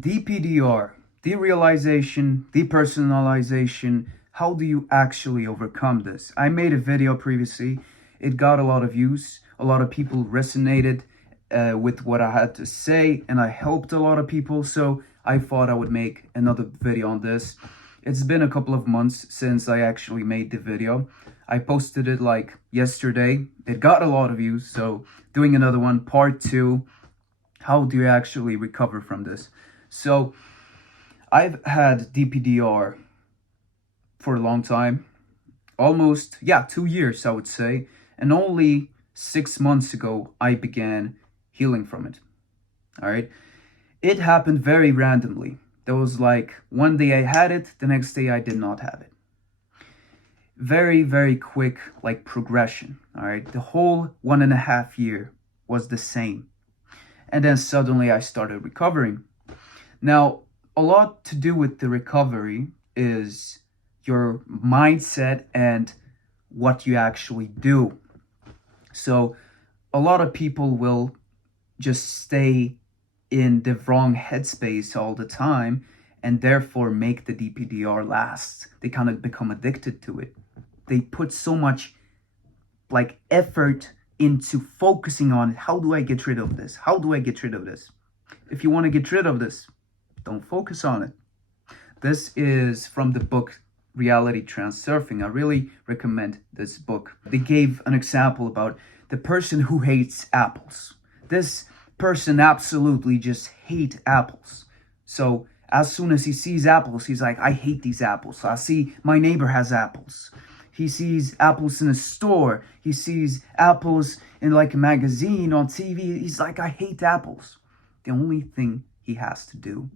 DPDR, derealization, depersonalization. How do you actually overcome this? I made a video previously. It got a lot of views. A lot of people resonated with what I had to say, and I helped a lot of people. So I thought I would make another video on this. It's been a couple of months since I actually made the video. I posted it like yesterday. It got a lot of views. So doing another one, part 2. How do you actually recover from this? So I've had DPDR for a long time, almost 2 years, I would say. And only 6 months ago, I began healing from it. All right. It happened very randomly. There was like one day I had it, the next day I did not have it. Very, very quick, like progression. All right. The whole 1.5 year was the same. And then suddenly I started recovering. Now, a lot to do with the recovery is your mindset and what you actually do. So a lot of people will just stay in the wrong headspace all the time and therefore make the DPDR last. They kind of become addicted to it. They put so much like effort into focusing on how do I get rid of this? How do I get rid of this? If you want to get rid of this, don't focus on it. This is from the book Reality Transurfing. I really recommend this book. They gave an example about the person who hates apples. This person absolutely just hates apples. So as soon as he sees apples, he's like, I hate these apples. I see my neighbor has apples. He sees apples in a store. He sees apples in like a magazine, on TV. He's like, I hate apples. The only thing he has to do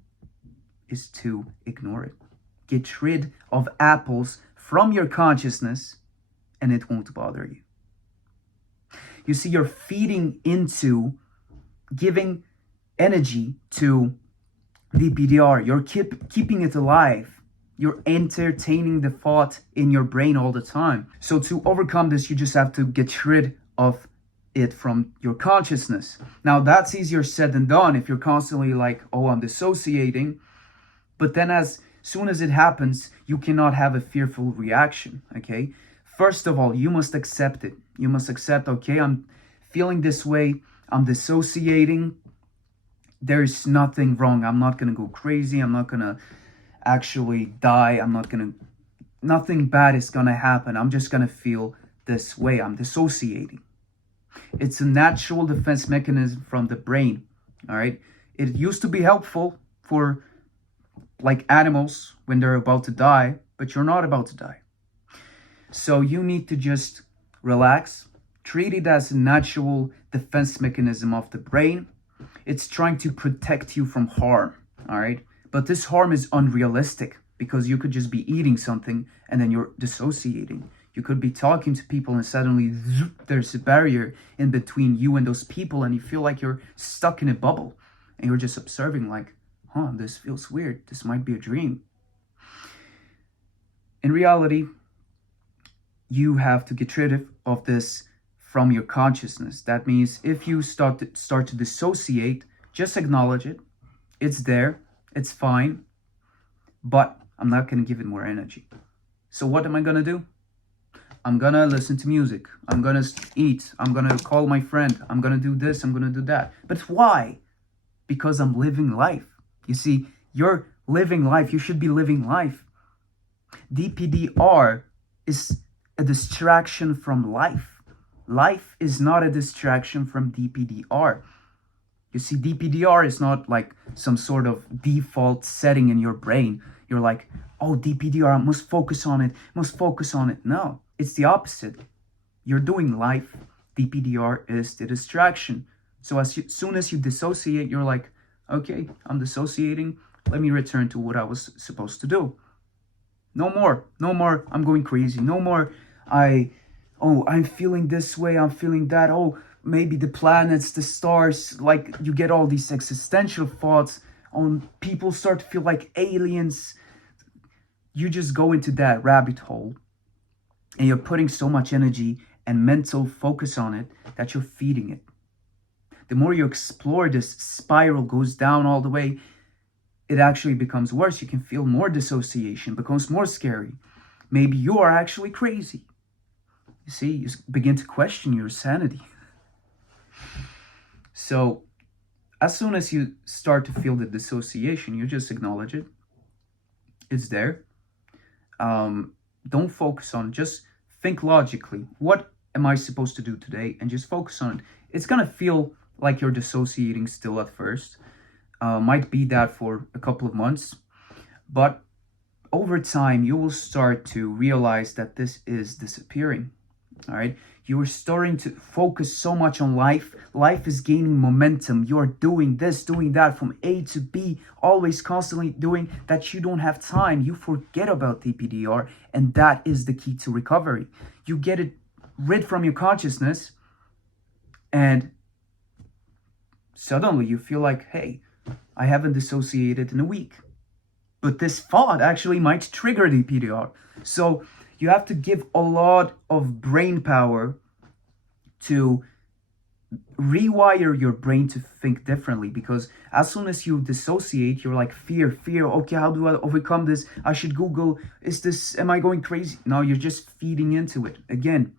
is to ignore it. Get rid of apples from your consciousness and it won't bother you. You see, you're feeding into giving energy to DPDR. You're keeping it alive. You're entertaining the thought in your brain all the time. So to overcome this, you just have to get rid of it from your consciousness. Now, that's easier said than done if you're constantly like, oh, I'm dissociating. But then as soon as it happens, you cannot have a fearful reaction, okay? First of all, you must accept it. You must accept, okay, I'm feeling this way. I'm dissociating. There's nothing wrong. I'm not going to go crazy. I'm not going to actually die. Nothing bad is going to happen. I'm just going to feel this way. I'm dissociating. It's a natural defense mechanism from the brain, all right? It used to be helpful for like animals when they're about to die, but you're not about to die. So you need to just relax, treat it as a natural defense mechanism of the brain. It's trying to protect you from harm, all right? But this harm is unrealistic because you could just be eating something and then you're dissociating. You could be talking to people and suddenly there's a barrier in between you and those people and you feel like you're stuck in a bubble and you're just observing like, this feels weird. This might be a dream. In reality, you have to get rid of this from your consciousness. That means if you start to dissociate, just acknowledge it. It's there. It's fine. But I'm not going to give it more energy. So what am I going to do? I'm going to listen to music. I'm going to eat. I'm going to call my friend. I'm going to do this. I'm going to do that. But why? Because I'm living life. You see, you're living life. You should be living life. DPDR is a distraction from life. Life is not a distraction from DPDR. You see, DPDR is not like some sort of default setting in your brain. You're like, oh, DPDR, I must focus on it, No, it's the opposite. You're doing life. DPDR is the distraction. So as soon as you dissociate, you're like, okay, I'm dissociating. Let me return to what I was supposed to do. No more, I'm going crazy. No more, I'm feeling this way, I'm feeling that. Oh, maybe the planets, the stars, like you get all these existential thoughts on people start to feel like aliens. You just go into that rabbit hole and you're putting so much energy and mental focus on it that you're feeding it. The more you explore, this spiral goes down all the way it actually becomes worse. You can feel more dissociation, becomes more scary. Maybe you are actually crazy. You see, you begin to question your sanity. So as soon as you start to feel the dissociation, you just acknowledge it. It's there. Don't focus on it. Just think logically. What am I supposed to do today? And just focus on it. It's going to feel like you're dissociating still at first. Might be that for a couple of months. But over time, you will start to realize that this is disappearing. All right. You are starting to focus so much on life. Life is gaining momentum. You're doing this, doing that from A to B, always constantly doing that. You don't have time. You forget about DPDR. And that is the key to recovery. You get it rid from your consciousness. And suddenly you feel like, hey, I haven't dissociated in a week. But this thought actually might trigger DPDR. So you have to give a lot of brain power to rewire your brain to think differently, because as soon as you dissociate, you're like fear. Okay, how do I overcome this? I should Google, am I going crazy? No, you're just feeding into it. Again,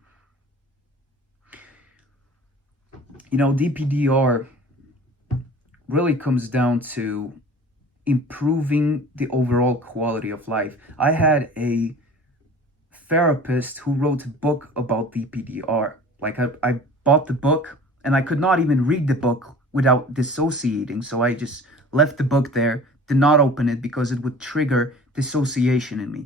DPDR really comes down to improving the overall quality of life. I had a therapist who wrote a book about DPDR. Like I bought the book and I could not even read the book without dissociating. So I just left the book there, did not open it because it would trigger dissociation in me.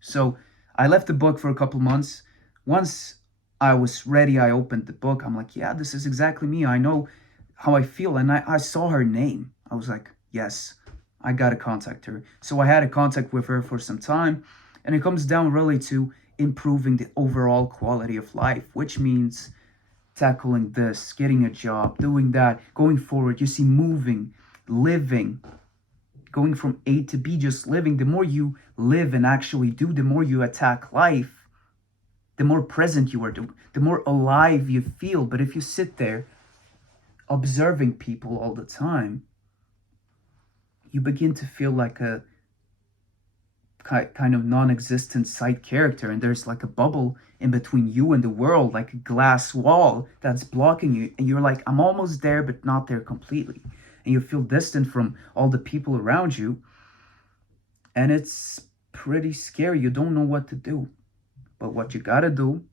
So I left the book for a couple months. Once I was ready, I opened the book. I'm like, yeah, this is exactly me. I know how I feel. And I saw her name. I was like, yes, I got to contact her. So I had a contact with her for some time. And it comes down really to improving the overall quality of life, which means tackling this, getting a job, doing that, going forward. You see, moving, living, going from A to B, just living. The more you live and actually do, the more you attack life, the more present you are, the more alive you feel. But if you sit there observing people all the time, you begin to feel like a kind of non-existent side character, and there's like a bubble in between you and the world, like a glass wall that's blocking you, and you're like, I'm almost there but not there completely, and you feel distant from all the people around you, and it's pretty scary. You don't know what to do, but what you gotta do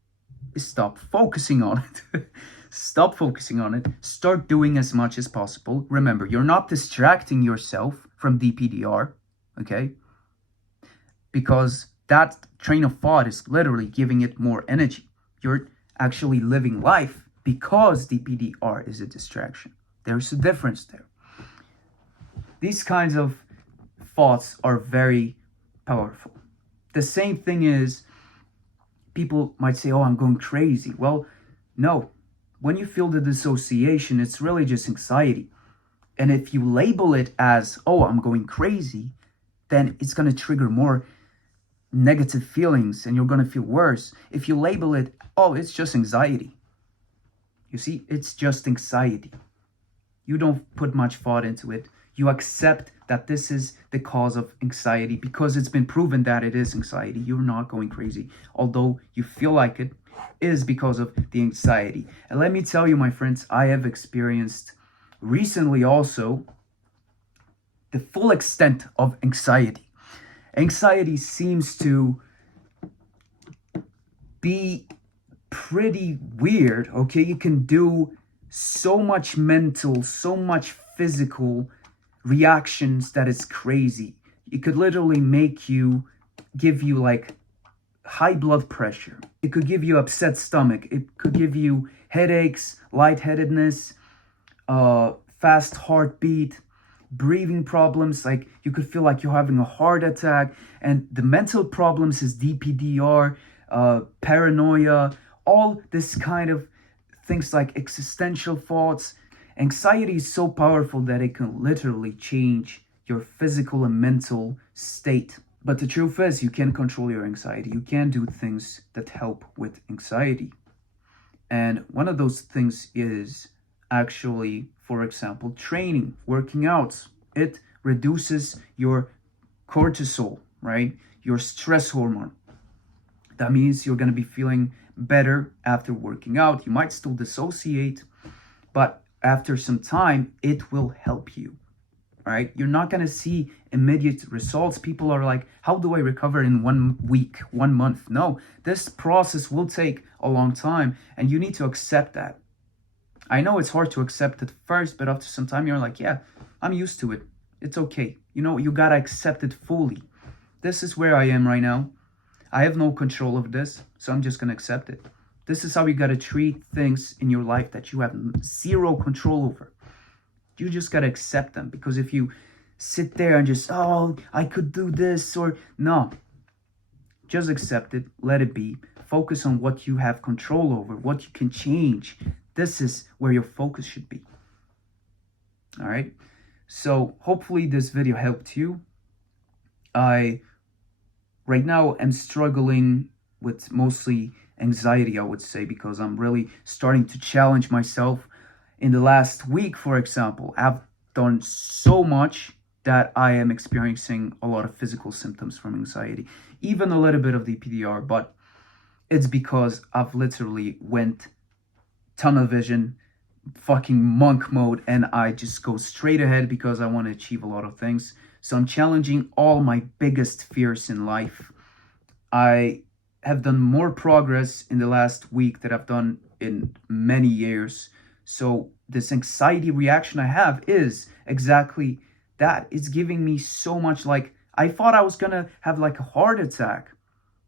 is stop focusing on it. Stop focusing on it. Start doing as much as possible. Remember, you're not distracting yourself from DPDR, okay? Because that train of thought is literally giving it more energy. You're actually living life because DPDR is a distraction. There's a difference there. These kinds of thoughts are very powerful. The same thing is, people might say, oh, I'm going crazy. Well, no. When you feel the dissociation, it's really just anxiety. And if you label it as, oh, I'm going crazy, then it's going to trigger more negative feelings and you're going to feel worse. If you label it, oh, it's just anxiety. You see, it's just anxiety. You don't put much thought into it. You accept that this is the cause of anxiety because it's been proven that it is anxiety. You're not going crazy. Although you feel like it is because of the anxiety. And let me tell you, my friends, I have experienced recently also the full extent of anxiety. Anxiety seems to be pretty weird, okay? You can do so much mental, so much physical reactions that it's crazy. It could literally give you like high blood pressure. It could give you upset stomach. It could give you headaches, lightheadedness, fast heartbeat, breathing problems, like you could feel like you're having a heart attack. And the mental problems is DPDR, paranoia, all this kind of things like existential thoughts. Anxiety is so powerful that it can literally change your physical and mental state. But the truth is, you can control your anxiety. You can do things that help with anxiety. And one of those things is actually, for example, training, working out. It reduces your cortisol, right? Your stress hormone. That means you're going to be feeling better after working out. You might still dissociate, but after some time, it will help you, right? You're not going to see immediate results. People are like, how do I recover in 1 week, 1 month? No, this process will take a long time, and you need to accept that. I know it's hard to accept at first, but after some time, you're like, yeah, I'm used to it. It's okay. You got to accept it fully. This is where I am right now. I have no control of this, so I'm just going to accept it. This is how you got to treat things in your life that you have zero control over. You just got to accept them, because if you sit there and just, oh, I could do this, or no, just accept it, let it be. Focus on what you have control over, what you can change. This is where your focus should be. All right. So hopefully this video helped you. I right now am struggling with mostly anxiety, I would say, because I'm really starting to challenge myself. In the last week, for example, I've done so much that I am experiencing a lot of physical symptoms from anxiety, even a little bit of DPDR, but it's because I've literally went tunnel vision, fucking monk mode, and I just go straight ahead because I want to achieve a lot of things. So I'm challenging all my biggest fears in life. I have done more progress in the last week that I've done in many years. So this anxiety reaction I have is exactly that. It's giving me so much, like, I thought I was gonna have like a heart attack.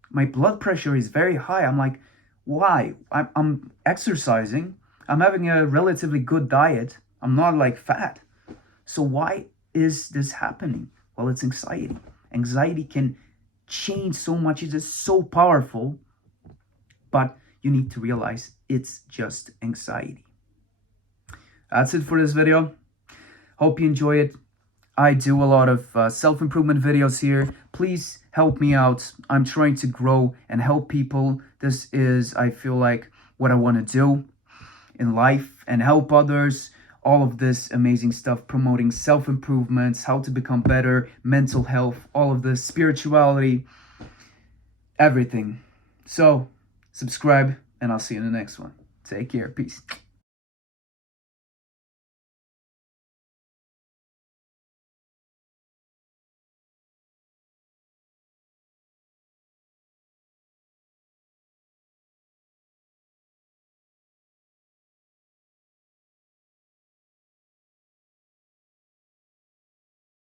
My blood pressure is very high. I'm like, why? I'm exercising. I'm having a relatively good diet. I'm not like fat. So why is this happening? Well, it's anxiety. Anxiety can change so much. It is so powerful. But you need to realize it's just anxiety. That's it for this video. Hope you enjoy it. I do a lot of self-improvement videos here. Please help me out. I'm trying to grow and help people. This is, I feel like, what I want to do in life, and help others. All of this amazing stuff, promoting self-improvements, how to become better, mental health, all of this, spirituality, everything. So subscribe, and I'll see you in the next one. Take care. Peace.